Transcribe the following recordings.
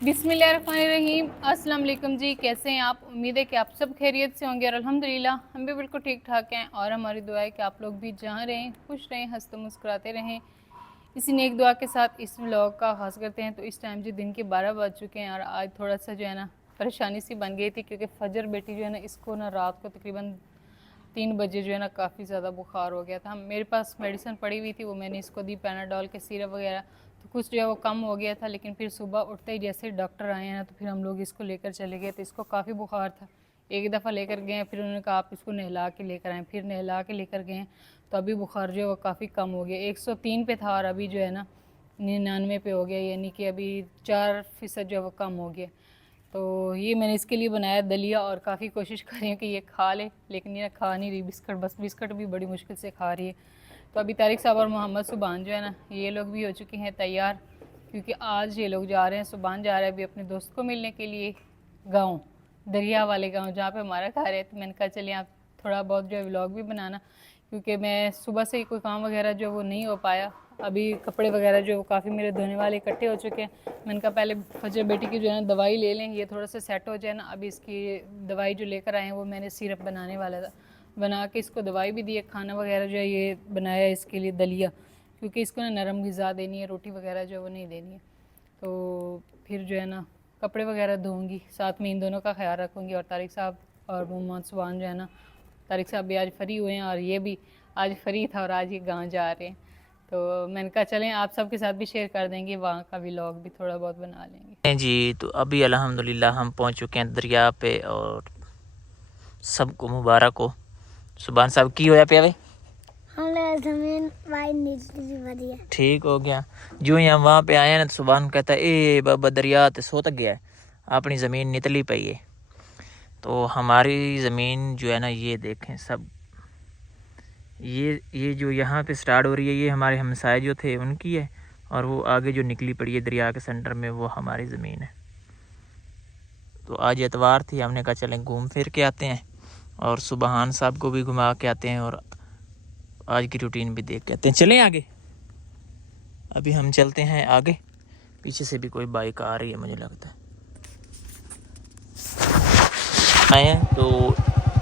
बिस्मिल्लाहिर्रहमानिर्रहीम। अस्सलाम वालेकुम जी, कैसे हैं आप? उम्मीद है कि आप सब खैरियत से होंगे और अल्हम्दुलिल्लाह हम भी बिल्कुल ठीक ठाक हैं। और हमारी दुआ है कि आप लोग भी जहाँ रहें खुश रहें, हंसते मुस्कुराते रहें। इसी नेक दुआ के साथ इस व्लॉग का आगाज़ करते हैं। तो इस टाइम जो दिन के 12 बज चुके हैं और आज थोड़ा सा जो है ना परेशानी सी बन गई थी, क्योंकि फजर बेटी जो है ना इसको ना रात को तकरीबन 3 बजे जो है ना काफ़ी ज़्यादा बुखार हो गया था। मेरे पास मेडिसिन पड़ी हुई थी, वो मैंने इसको दी, पैनाडॉल के सिरप वगैरह, तो कुछ जो है वो कम हो गया था। लेकिन फिर सुबह उठते ही जैसे डॉक्टर आए हैं ना, तो फिर हम लोग इसको लेकर चले गए। तो इसको काफ़ी बुखार था, एक दफ़ा लेकर गए, फिर उन्होंने कहा आप इसको नहला के लेकर आएँ, फिर नहला के लेकर गए, तो अभी बुखार जो है वो काफ़ी कम हो गया। 103 पे था और अभी जो है ना 99 पे हो गया, यानी कि अभी 4% जो है वो कम हो गया। तो ये मैंने इसके लिए बनाया दलिया, और काफ़ी कोशिश कर रही हूँ कि ये खा ले, लेकिन ये खा नहीं रही बिस्किट, बस बिस्किट भी बड़ी मुश्किल से खा रही है। तो अभी तारिक साहब और मोहम्मद सुबान जो है ना ये लोग भी हो चुके हैं तैयार, क्योंकि आज ये लोग जा रहे हैं, सुबान जा रहा है अभी अपने दोस्त को मिलने के लिए गाँव, दरिया वाले गाँव जहाँ पर हमारा घर है। तो मैंने कहा चलिए आप थोड़ा बहुत जो है व्लॉग भी बनाना, क्योंकि मैं सुबह से ही कोई काम वगैरह जो वो नहीं हो पाया। अभी कपड़े वगैरह जो काफ़ी मेरे धोने वाले इकट्ठे हो चुके हैं। मैंने कहा पहले फजर बेटी की जो है ना दवाई ले लें, ये थोड़ा सा सेट हो जाए ना। अभी इसकी दवाई जो लेकर आए हैं वो मैंने सिरप बनाने वाला था, बना के इसको दवाई भी दी है। खाना वगैरह जो है ये बनाया इसके लिए दलिया, क्योंकि इसको ना नरम ग़िज़ा देनी है, रोटी वगैरह जो है वो नहीं देनी है। तो फिर जो है ना कपड़े वगैरह धोऊँगी, साथ में इन दोनों का ख्याल रखूँगी। और तारिक साहब और मोहम्मद सुबान जो है ना, तारिक साहब भी आज फ्री हुए हैं और ये भी आज फ्री था और आज ये गांव जा रहे हैं। तो मैंने कहा चलें आप सबके साथ भी शेयर कर देंगे, वहाँ का व्लॉग भी थोड़ा बहुत बना लेंगे जी। तो अभी अल्हम्दुलिल्लाह हम पहुंच चुके हैं दरिया पे और सबको मुबारक हो। सुबान साहब की होया पे जमीन बढ़िया ठीक हो गया। जो ही हम वहाँ पे आए ना, तो सुबान कहता है ए बाबा दरिया तो सो तक गया है, अपनी ज़मीन नितली पई है। तो हमारी ज़मीन जो है ना ये देखें सब, ये जो यहाँ पे स्टार्ट हो रही है ये हमारे हमसाए जो थे उनकी है, और वो आगे जो निकली पड़ी है दरिया के सेंटर में वो हमारी ज़मीन है। तो आज एतवार थी, हमने कहा चलें घूम फिर के आते हैं और सुबहान साहब को भी घुमा के आते हैं और आज की रूटीन भी देख के आते हैं। चलें आगे, अभी हम चलते हैं आगे। पीछे से भी कोई बाइक आ रही है मुझे लगता है, आए हैं। तो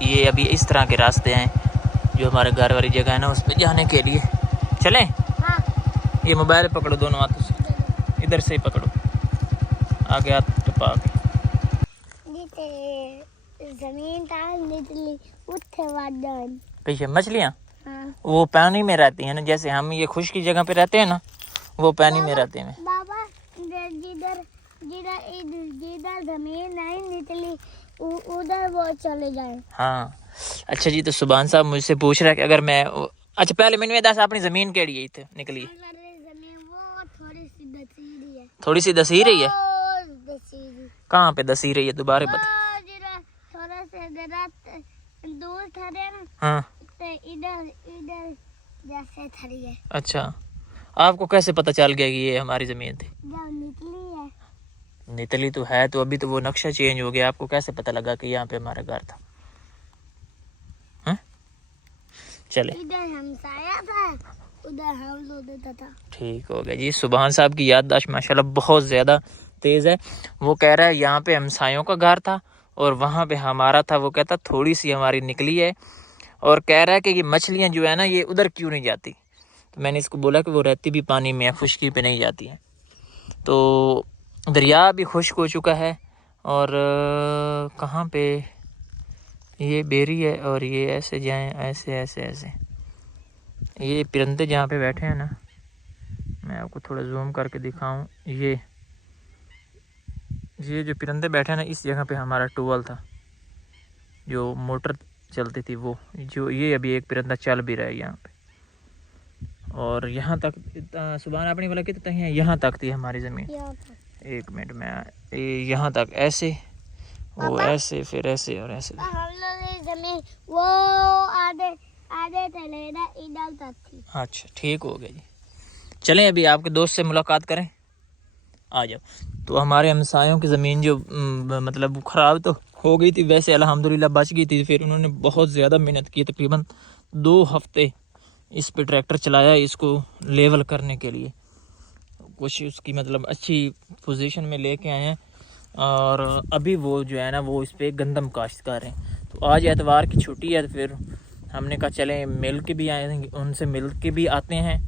ये अभी इस तरह के रास्ते हैं जो हमारे घर वाली जगह है ना उस पर जाने के लिए। चलें? हाँ। ये मोबाइल पकड़ो दोनों हाथों से, इधर से ही पकड़ो, आगे हाथ टपा के। जमीन निकली पीछे मछलियाँ हाँ। वो पानी में रहती हैं ना, जैसे हम ये खुश की जगह पे रहते हैं ना, वो पानी में रहते हैं। बाबा जिधर जिधर जिधर जमीन नहीं निकली उधर वो चले जाए। हाँ अच्छा जी। तो सुबान साहब मुझसे पूछ रहा है कि अगर मैं, अच्छा पहले मैंने दस अपनी ज़मीन केड़ी है इतने निकली? जमीन वो थोड़ी सी दसीरी है। थोड़ी सी दसी रही है? कहाँ पे दसी रही है दोबारा बता। थोड़ा से दूर ठहरे ना। हाँ तो इधर इधर जैसे ठहरी है। अच्छा, आपको कैसे पता चल गया कि ये हमारी ज़मीन थी? जब निकली है। निकली तो है, तो अभी तो वो नक्शा चेंज हो गया, आपको कैसे पता लगा कि यहाँ पे हमारा घर था? हाँ चले, इधर हमसाया था, उधर हम लोग था। ठीक हो गया जी। सुबहान साहब की याददाश्त माशाल्लाह बहुत ज़्यादा तेज़ है। वो कह रहा है यहाँ पे हमसायों का घर था और वहाँ पे हमारा था। वो कहता थोड़ी सी हमारी निकली है, और कह रहा है कि ये मछलियाँ जो है ना ये उधर क्यों नहीं जाती। तो मैंने इसको बोला कि वो रहती भी पानी में है, खुश्की पे नहीं जाती है। तो दरिया भी खुश्क हो चुका है, और कहाँ पे ये बेरी है, और ये ऐसे जाएं, ऐसे ऐसे ऐसे ये परिंदे जहाँ पे बैठे हैं ना, मैं आपको थोड़ा जूम करके दिखाऊं। ये जो परिंदे बैठे हैं ना, इस जगह पे हमारा टूवेल था जो मोटर चलती थी, वो जो ये अभी एक परिंदा चल भी रहा है यहाँ पे। और यहाँ तक सुबह अपनी वाला कितना है, यहाँ तक थी हमारी ज़मीन। एक मिनट में यहाँ तक ऐसे, वो ऐसे, फिर ऐसे और ऐसे। हम लोग जमीन वो आधे आधे तलेड़ा इधर तक थी। अच्छा ठीक हो गया जी। चलें अभी आपके दोस्त से मुलाकात करें, आ जाओ। तो हमारे हमसायों की ज़मीन जो मतलब ख़राब तो हो गई थी, वैसे अल्हम्दुलिल्लाह बच गई थी। फिर उन्होंने बहुत ज़्यादा मेहनत की, तकरीबन 2 हफ्ते इस पे ट्रैक्टर चलाया इसको लेवल करने के लिए। कुछ उसकी मतलब अच्छी पोजीशन में लेके आए हैं, और अभी वो जो है ना वो इस पर गंदम काश्त कर रहे हैं। तो आज एतवार की छुट्टी है तो फिर हमने कहा चलें मिल के भी आएंगे, उनसे मिल के भी आते हैं।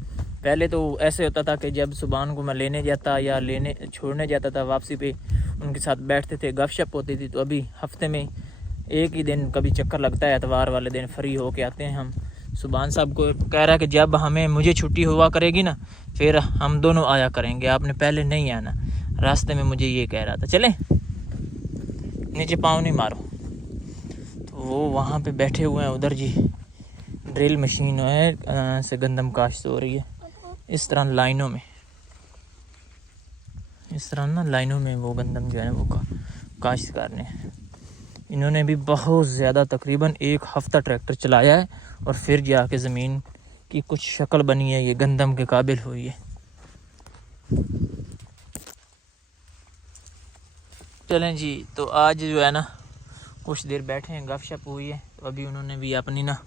पहले तो ऐसे होता था कि जब सुबहान को मैं लेने जाता या लेने छोड़ने जाता था वापसी पे उनके साथ बैठते थे, गपशप होती थी। तो अभी हफ्ते में एक ही दिन कभी चक्कर लगता है, एतवार वाले दिन फ्री हो के आते हैं हम। सुबहान साहब को कह रहा है कि जब मुझे छुट्टी हुआ करेगी ना फिर हम दोनों आया करेंगे, आपने पहले नहीं आना। रास्ते में मुझे ये कह रहा था चलें, नीचे पाँव नहीं मारो। तो वो वहाँ पे बैठे हुए हैं उधर जी, ड्रिल मशीन है से गंदम काश्त हो रही है। इस तरह लाइनों में, इस तरह ना लाइनों में वो गंदम जो है वो काश्त करने हैं। इन्होंने भी बहुत ज़्यादा तकरीबन 1 हफ़्ता ट्रैक्टर चलाया है और फिर जाके ज़मीन की कुछ शक्ल बनी है, ये गंदम के काबिल हुई है। चलें जी, तो आज जो है ना कुछ देर बैठे हैं, गपशप हुई है। तो अभी उन्होंने भी अपनी ना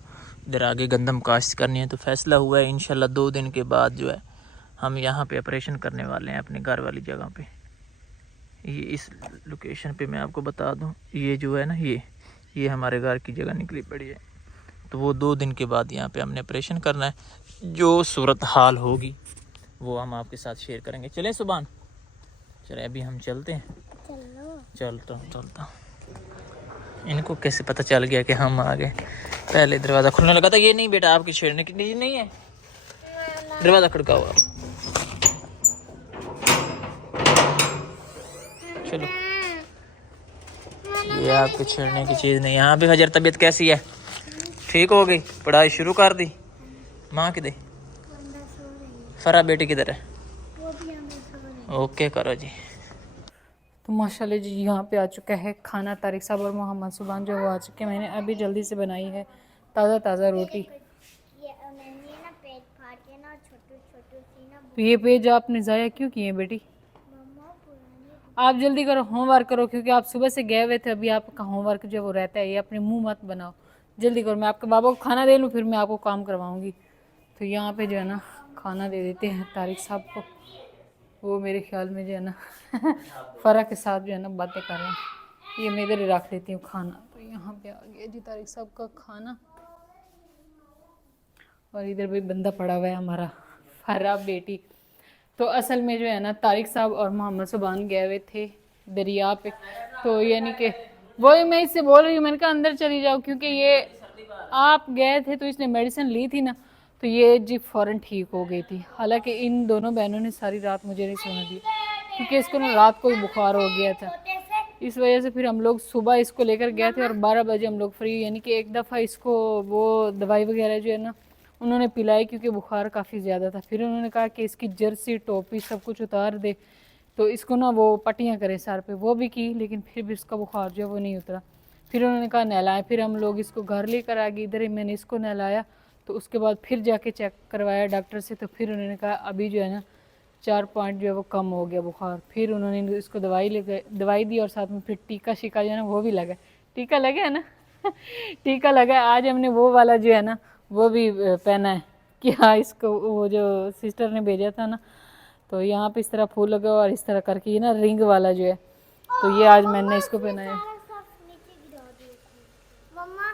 इधर आगे गंदम काश्त करनी है। तो फैसला हुआ है इंशाल्लाह 2 दिन के बाद जो है हम यहाँ पे ऑपरेशन करने वाले हैं अपने घर वाली जगह पे। ये इस लोकेशन पे मैं आपको बता दूं, ये जो है ना ये हमारे घर की जगह निकली पड़ी है। तो वो 2 दिन के बाद यहाँ पे हमने ऑपरेशन करना है। जो सूरत हाल होगी वो हम आपके साथ शेयर करेंगे। चलें सुबहान, चले अभी हम चलते हैं। चलता हूँ। इनको कैसे पता चल गया कि हम आ गए? पहले दरवाज़ा खुलने लगा था। ये नहीं बेटा, आपकी छेड़ने की चीज़ नहीं है, दरवाज़ा खड़का हुआ। चलो, ये आपके छेड़ने की चीज़ नहीं। यहाँ पे हजर तबीयत कैसी है? ठीक हो गई? पढ़ाई शुरू कर दी? माँ किधर? फरा बेटी किधर है? ओके करो जी। तो माशाल्लाह जी यहाँ पे आ चुका है खाना। तारिक साहब और मोहम्मद सुबहान जो वो आ चुके हैं। मैंने अभी जल्दी से बनाई है ताज़ा रोटी। तो ये पेज आपने ज़ाया क्यों किए बेटी? आप जल्दी करो, होमवर्क करो, क्योंकि आप सुबह से गए हुए थे। अभी आपका होमवर्क जो वो रहता है, ये अपने मुंह मत बनाओ, जल्दी करो। मैं आपके बाबा को खाना दे लूँ फिर मैं आपको काम करवाऊँगी। तो यहाँ पे जो है ना खाना दे देते हैं तारिक साहब को। वो मेरे ख्याल में जो है ना फ़रा के साथ जो है ना बातें कर रहे हैं। ये मैं इधर ही रख देती हूँ खाना। तो यहाँ पे आ गया जी तारिक साहब का खाना। और इधर भी बंदा पड़ा हुआ है हमारा फ़रा बेटी। तो असल में जो है ना तारिक साहब और मोहम्मद सुबहान गए हुए थे दरिया पे। तो यानी कि वही मैं इससे बोल रही हूँ, मैंने कहा अंदर चली जाओ, क्योंकि ये आप गए थे तो इसने मेडिसिन ली थी ना, तो ये जी फ़ौरन ठीक हो गई थी। हालांकि इन दोनों बहनों ने सारी रात मुझे नहीं सोने दी, क्योंकि इसको ना रात को ही बुखार हो गया था। इस वजह से फिर हम लोग सुबह इसको लेकर गए थे और 12 बजे हम लोग फ्री, यानी कि एक दफ़ा इसको वो दवाई वगैरह जो है ना उन्होंने पिलाई, क्योंकि बुखार काफ़ी ज़्यादा था। फिर उन्होंने कहा कि इसकी जर्सी टोपी सब कुछ उतार दे, तो इसको ना वो पट्टियाँ करें सर पे, वो भी की, लेकिन फिर भी इसका बुखार जो है वो नहीं उतरा। फिर उन्होंने कहा नहलाएं। फिर हम लोग इसको घर लेकर आ गए, इधर ही मैंने इसको नहलाया। तो उसके बाद फिर जाके चेक करवाया डॉक्टर से, तो फिर उन्होंने कहा अभी जो है ना 4 पॉइंट जो है वो कम हो गया बुखार। फिर उन्होंने इसको दवाई दी और साथ में फिर टीका शीका जो है ना वो भी लगा। टीका लगा है ना टीका लगा है। आज हमने वो वाला जो है ना वो भी पहना है कि हाँ, इसको वो जो सिस्टर ने भेजा था ना, तो यहाँ पे इस तरह फूल लगा और इस तरह करके ये ना रिंग वाला जो है, तो ये आज मैंने इसको पहना है।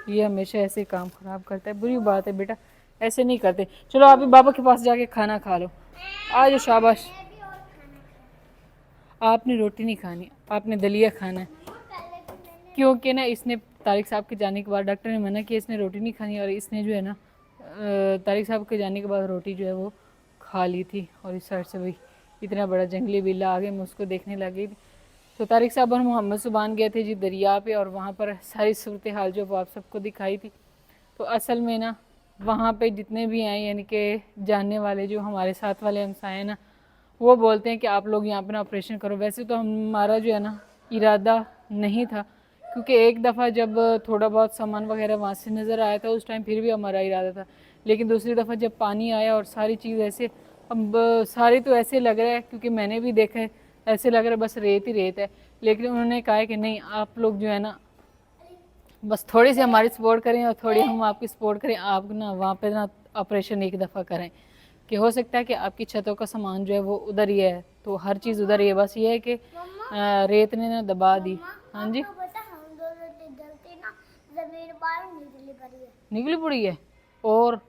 ये हमेशा ऐसे काम ख़राब करता है, बुरी बात है बेटा, ऐसे नहीं करते। चलो अभी बाबा के पास जाके खाना खा लो, आज शाबाश। आपने रोटी नहीं खानी, आपने दलिया खाना है, क्योंकि ना इसने तारिक साहब के जाने के बाद डॉक्टर ने मना किया इसने रोटी नहीं खानी, और इसने जो है ना तारिक साहब के जाने के बाद रोटी जो है वो खा ली थी। और इस साइड से भाई इतना बड़ा जंगली बिल्ला आगे मैं उसको देखने लगी थी। तो तारिक साहब और मोहम्मद सुबहान गए थे जी दरिया पे, और वहाँ पर सारी सूरत हाल जो आप सबको दिखाई थी। तो असल में ना वहाँ पे जितने भी आए, यानी कि जानने वाले जो हमारे साथ वाले हमसाए हैं ना, वो बोलते हैं कि आप लोग यहाँ पर ना ऑपरेशन करो। वैसे तो हमारा जो है ना इरादा नहीं था, क्योंकि एक दफ़ा जब थोड़ा बहुत सामान वगैरह वहाँ से नज़र आया था उस टाइम फिर भी हमारा इरादा था। लेकिन दूसरी दफ़ा जब पानी आया और सारी चीज़ ऐसे, अब सारी तो ऐसे लग रहा है, क्योंकि मैंने भी देखा है ऐसे लग रहा है बस रेत ही रेत है। लेकिन उन्होंने कहा है कि नहीं, आप लोग जो है ना बस थोड़ी सी हमारी सपोर्ट करें और थोड़ी हम आपकी सपोर्ट करें। आप ना वहाँ पे ना ऑपरेशन एक दफ़ा करें, कि हो सकता है कि आपकी छतों का सामान जो है वो उधर ही है, तो हर चीज़ उधर ही है। बस ये है कि रेत ने ना दबा दी। हाँ जी, आपको पता हम दोनों की गलती ना जमीन पर निकली पड़ी है। निकली पड़ी है। और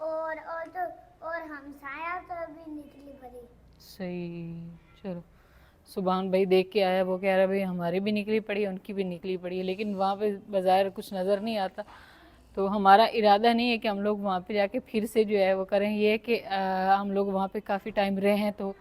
और हम साया तो अभी निकली पड़ी। सही, चलो। सुभान भाई देख के आया, वो कह रहा भाई हमारी भी निकली पड़ी है, उनकी भी निकली पड़ी है, लेकिन वहाँ पे बाज़ार कुछ नज़र नहीं आता। तो हमारा इरादा नहीं है कि हम लोग वहाँ पे जाके फिर से जो है वो करें। ये है कि हम लोग वहाँ पे काफ़ी टाइम रहे हैं, तो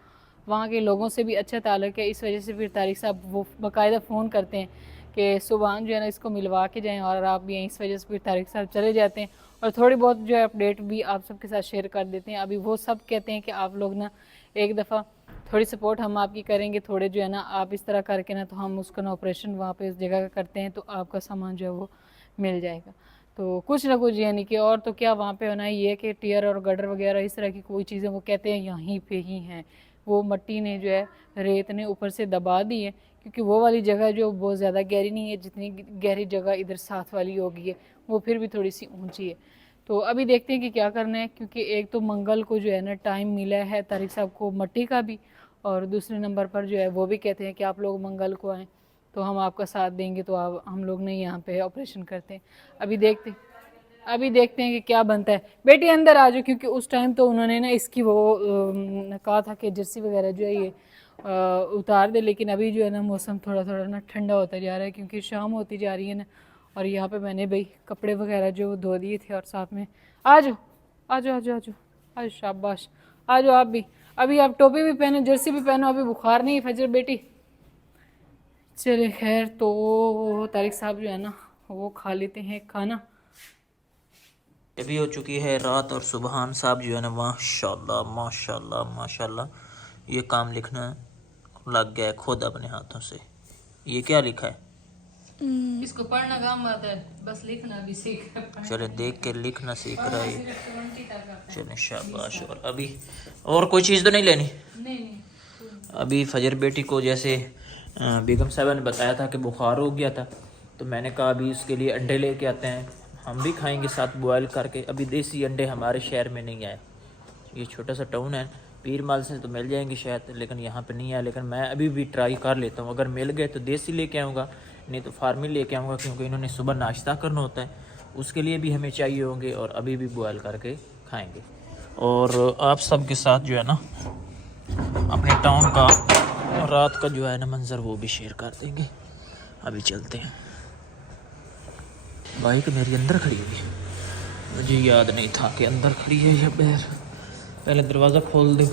वहाँ के लोगों से भी अच्छा ताल्लुक़ है। इस वजह से फिर तारिक साहब वो बाकायदा फ़ोन करते हैं कि सुभान जो है ना इसको मिलवा के जाएँ, और आप भी हैं। इस वजह से फिर तारिक साहब चले जाते हैं और थोड़ी बहुत जो है अपडेट भी आप सबके साथ शेयर कर देते हैं। अभी वो सब कहते हैं कि आप लोग ना एक दफ़ा थोड़ी सपोर्ट हम आपकी करेंगे, थोड़े जो है ना आप इस तरह करके ना, तो हम उसका ना ऑपरेशन वहाँ पे इस जगह का करते हैं, तो आपका सामान जो है वो मिल जाएगा। तो कुछ ना कुछ यानी कि, और तो क्या वहाँ पे होना ये है कि टीयर और गटर वगैरह इस तरह की कोई चीज़ें वो कहते हैं यहीं पे ही हैं। वो मट्टी ने जो है, रेत ने ऊपर से दबा दी है, क्योंकि वो वाली जगह जो बहुत ज़्यादा गहरी नहीं है, जितनी गहरी जगह इधर साथ वाली होगी है वो फिर भी थोड़ी सी ऊंची है। तो अभी देखते हैं कि क्या करना है, क्योंकि एक तो मंगल को जो है ना टाइम मिला है तारिक साहब को मट्टी का भी, और दूसरे नंबर पर जो है वो भी कहते हैं कि आप लोग मंगल को आएँ तो हम आपका साथ देंगे, तो आप हम लोग नहीं यहाँ पे ऑपरेशन करते हैं। अभी देखते हैं कि क्या बनता है। बेटी अंदर आ जाओ, क्योंकि उस टाइम तो उन्होंने ना इसकी वो कहा था कि जर्सी वगैरह जो है ये उतार दे, लेकिन अभी जो है ना मौसम थोड़ा थोड़ा ना ठंडा होता जा रहा है, क्योंकि शाम होती जा रही है ना। और यहाँ पे मैंने भाई कपड़े वगैरह जो धो दिए थे, और साथ में आ जाओ आ जाओ आ जाओ आ जाओ आ जाओ, शाबाश, आ जाओ आप भी। अभी आप टोपी भी पहनो, जर्सी भी पहनो, अभी बुखार नहीं है फजर बेटी। चले खैर, तो तारिक साहब जो है ना वो खा लेते हैं खाना। अभी हो चुकी है रात और सुबहान साहब जो है ना माशाल्लाह माशाल्लाह माशाल्लाह ये काम लिखना लग गया है खुद अपने हाथों से। ये क्या लिखा है? इसको पढ़ना काम आता है, बस लिखना भी सीख रहा चले देख के लिखना सीख रहा है। सिर्फ 20 तक आता है। चले शाबाश। और अभी और कोई चीज़ तो नहीं लेनी? नहीं नहीं, अभी फजर बेटी को जैसे बेगम साहबा ने बताया था कि बुखार हो गया था, तो मैंने कहा अभी उसके लिए अंडे लेके आते हैं, हम भी खाएंगे साथ बॉयल करके। अभी देसी अंडे हमारे शहर में नहीं आए, ये छोटा सा टाउन है, पीर माल से तो मिल जाएंगे शायद, लेकिन यहाँ पे नहीं आया। लेकिन मैं अभी भी ट्राई कर लेता हूँ, अगर मिल गए तो देसी लेके आऊँगा, नहीं तो फार्मी लेके आऊँगा, क्योंकि इन्होंने सुबह नाश्ता करना होता है, उसके लिए भी हमें चाहिए होंगे, और अभी भी बॉयल करके खाएँगे। और आप सब के साथ जो है ना अपने टाउन का रात का जो है ना मंजर वो भी शेयर कर देंगे। अभी चलते हैं। बाइक मेरी अंदर खड़ी हुई है, मुझे याद नहीं था कि अंदर खड़ी है या बाहर। पहले दरवाज़ा खोल दो,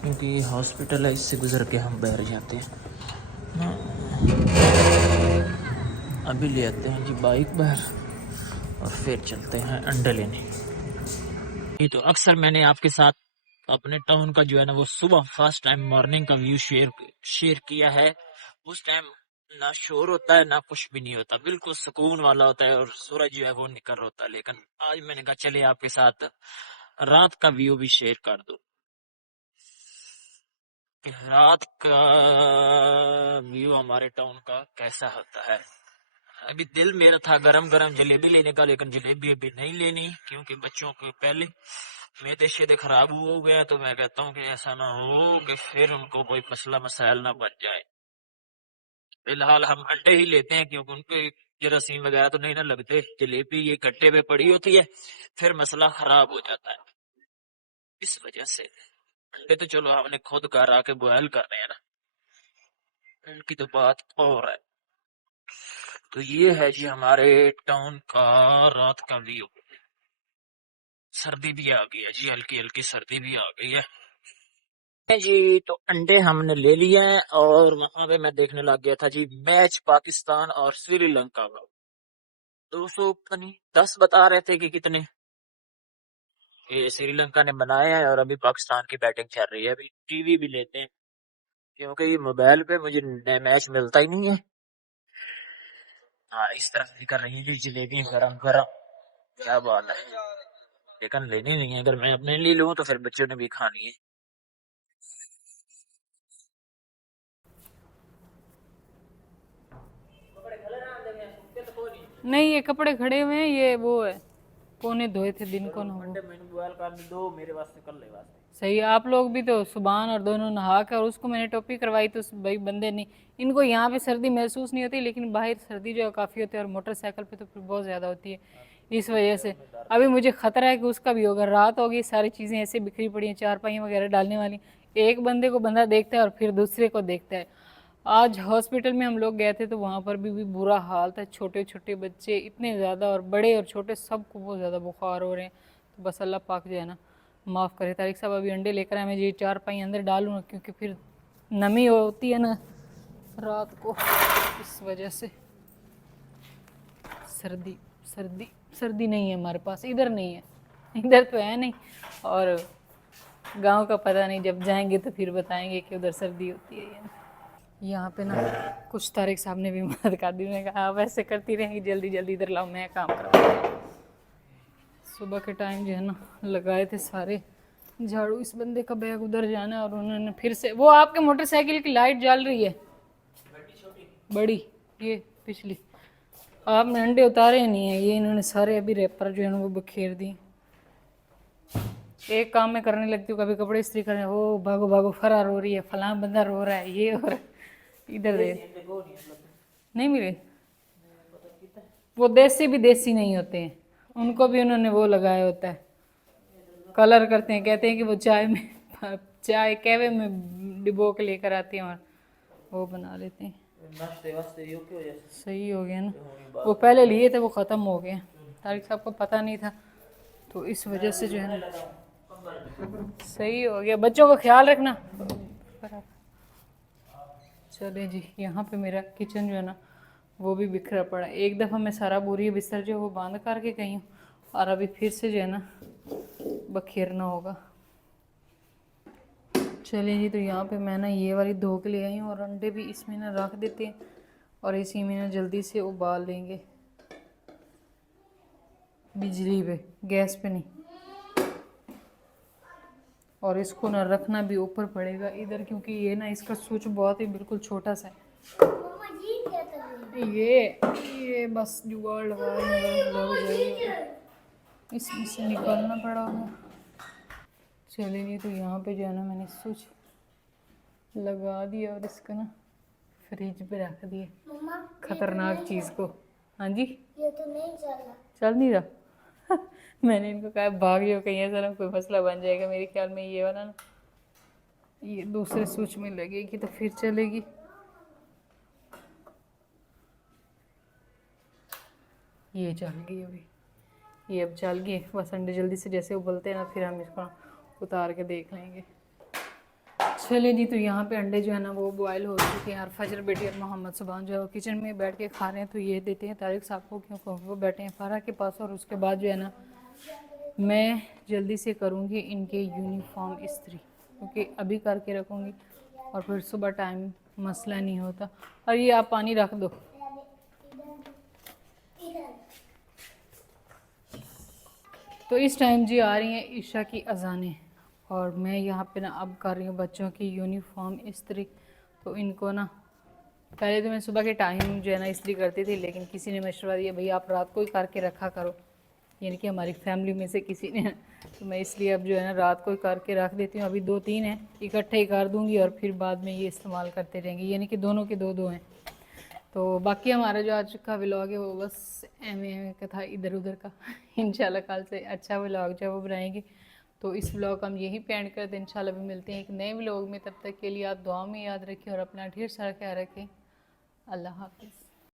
क्योंकि ये हॉस्पिटल है, इससे गुजर के हम बाहर जाते हैं। अभी ले आते हैं जी बाइक बाहर, और फिर चलते हैं अंडे लेने। ये तो अक्सर मैंने आपके साथ अपने टाउन का जो है ना वो सुबह फर्स्ट टाइम मॉर्निंग का व्यू शेयर किया है। उस टाइम ना शोर होता है ना कुछ भी नहीं होता, बिल्कुल सुकून वाला होता है, और सूरज जो है वो निकल होता है। लेकिन आज मैंने कहा चले आपके साथ रात का व्यू भी शेयर कर दो कि रात का व्यू हमारे टाउन का कैसा होता है। अभी दिल मेरा था गरम गरम जलेबी लेने का, लेकिन जलेबी अभी नहीं लेनी, क्योंकि बच्चों के पहले मैदे शेदे खराब हो गया। तो मैं कहता हूँ कि ऐसा ना हो कि फिर उनको कोई मसला मसाइल ना बन जाए। फिलहाल हम अंडे ही लेते हैं, क्योंकि उनको जरासीम वगैरह तो नहीं ना लगते। जलेबी ये कट्टे पे पड़ी होती है, फिर मसला खराब हो जाता है। इस वजह से अंडे तो चलो हमने खुद घर आके बॉयल कर रहे हैं ना, उनकी तो बात और है। तो ये है जी हमारे टाउन का रात का व्यू। सर्दी भी आ गई है जी, हल्की हल्की सर्दी भी आ गई है जी। तो अंडे हमने ले लिए हैं, और वहां पे मैं देखने लग गया था जी मैच पाकिस्तान और श्रीलंका का। 200 पता नहीं 10 बता रहे थे कि कितने ये श्रीलंका ने बनाया है, और अभी पाकिस्तान की बैटिंग चल रही है। अभी टीवी भी लेते हैं, क्योंकि ये मोबाइल पे मुझे मैच मिलता ही नहीं है। हाँ इस तरह से कर रही है जी जलेबी गरम गरम, क्या बात है। लेकिन लेनी नहीं है, अगर मैं अपने लिए लूँ तो फिर बच्चों ने भी खानी है। नहीं ये कपड़े खड़े हुए हैं, ये वो है कोने धोए थे दिन को ना वो। मैंने बॉयल कर दो मेरे वास्ते कर ले वास्ते। सही है, आप लोग भी तो सुबहान और दोनों नहा कर, उसको मैंने टोपी करवाई तो भाई बंदे नहीं, इनको यहाँ पे सर्दी महसूस नहीं होती, लेकिन बाहर सर्दी जो है काफ़ी होती है, और मोटरसाइकिल पे तो फिर बहुत ज़्यादा होती है। इस वजह से अभी मुझे ख़तरा है कि उसका भी होगा। रात होगी, सारी चीज़ें ऐसे बिखरी पड़ी हैं, चारपाइयाँ वगैरह डालने वाली, एक बंदे को बंदा देखता है और फिर दूसरे को देखता है। आज हॉस्पिटल में हम लोग गए थे तो वहाँ पर भी बुरा हाल था, छोटे छोटे बच्चे इतने ज़्यादा, और बड़े और छोटे सबको बहुत ज़्यादा बुखार हो रहे हैं। तो बस अल्लाह पाक जो है ना माफ़ करे। तारिक साहब अभी अंडे लेकर आए, मैं ये चारपाई अंदर डालूँ ना, क्योंकि फिर नमी होती है ना रात को, इस वजह से। सर्दी सर्दी सर्दी नहीं है हमारे पास, इधर नहीं है, इधर तो है नहीं, और गांव का पता नहीं, जब जाएंगे तो फिर बताएंगे कि उधर सर्दी होती है या नहीं। यहाँ पे ना कुछ तारिक साहब ने भी मदद कर दी, मैंने कहा आप ऐसे करती रहेंगी, जल्दी जल्दी इधर लाओ मैं काम करूँगा। सुबह के टाइम जो है ना लगाए थे सारे झाड़ू, इस बंदे का बैग उधर जाना है, और उन्होंने फिर से वो आपके मोटरसाइकिल की लाइट जल रही है बड़ी, ये पिछली, आपने अंडे उतारे नहीं है, ये इन्होंने सारे अभी रैपर जो है ना वो बखेर दी। एक काम में करने लगती हूँ, कभी कपड़े इस्त्री करने, वो भागो भागो फरार हो रही है, फलां बंदा रो रहा है, ये हो रहा है, इधर दे नहीं मिले। वो देसी भी देसी नहीं होते हैं, उनको भी उन्होंने वो लगाया होता है, कलर करते हैं, कहते हैं कि वो चाय में चाय कहवे में डिबो के लेकर आते हैं और वो बना लेते हैं। सही हो गया ना, वो पहले लिए थे वो ख़त्म हो गए, तारिक साहब को पता नहीं था, तो इस वजह से जो है ना सही हो गया। बच्चों का ख्याल रखना। चले जी, यहाँ पे मेरा किचन जो है ना वो भी बिखरा पड़ा है। एक दफ़ा मैं सारा बोरी बिस्तर जो है वो बंद करके गई हूँ, और अभी फिर से जो है ना बखेरना होगा। चलिए जी, तो यहाँ पे मैं ना ये वाली धो के ले आई हूँ, और अंडे भी इसमें ना रख देते हैं, और इसी में ना जल्दी से उबाल लेंगे, बिजली पे, गैस पे नहीं। और इसको ना रखना भी ऊपर पड़ेगा इधर, क्योंकि ये ना इसका स्विच बहुत ही बिल्कुल छोटा सा है। ये बस जुगाड़ लगा इसमें से निकालना पड़ा होगा। चलिए, तो यहाँ पे जो है ना मैंने स्विच लगा दिया, और इसको ना फ्रिज पे रख दिया, खतरनाक चीज़ को। हाँ जी, ये तो नहीं चल नहीं रहा मैंने इनको कहा भाग जाओ, कहीं ऐसा ना कोई मसला बन जाएगा। मेरे ख्याल में ये वाला ना ये दूसरे स्विच में लगेगी तो फिर चलेगी। ये चल गई अभी, ये अब चल गई। बस अंडे जल्दी से जैसे उबलते हैं ना, फिर हम इसको उतार के देख लेंगे। चलिए जी, तो यहाँ पे अंडे जो है ना वो बॉयल हो चुके हैं, और फजर बेटी और मोहम्मद सुबहान जो है वो किचन में बैठ के खा रहे हैं। तो ये देते हैं तारिक साहब को, क्योंकि वो बैठे हैं फारा के पास, और उसके बाद जो है ना मैं जल्दी से करूँगी इनके यूनिफॉर्म इस्त्री, क्योंकि अभी करके रखूँगी और फिर सुबह टाइम मसला नहीं होता। और ये आप पानी रख दो। तो इस टाइम जी आ रही हैं ईशा की अजानें, और मैं यहाँ पे ना अब कर रही हूँ बच्चों की यूनिफॉर्म इस्त्री। तो इनको ना पहले तो मैं सुबह के टाइम जो है ना इस्त्री करती थी, लेकिन किसी ने मशवरा दिया भाई आप रात को ही करके रखा करो, यानी कि हमारी फैमिली में से किसी ने। तो मैं इसलिए अब जो है ना रात को ही करके रख देती हूँ। अभी 2-3 हैं, इकट्ठे ही कर दूँगी, और फिर बाद में ये इस्तेमाल करते रहेंगे, यानी कि दोनों के 2-2 हैं। तो बाकी हमारा जो आज का व्लॉग है वो बस एम का था, इधर उधर का। इंशाल्लाह कल से अच्छा व्लॉग जो है वो बनाएंगे। तो इस व्लॉग हम यहीं पे एंड करते हैं। इंशाल्लाह भी मिलते हैं एक नए व्लॉग में, तब तक के लिए आप दुआ में याद रखें और अपना ढेर सारा ख्याल रखें। अल्लाह हाफिज़।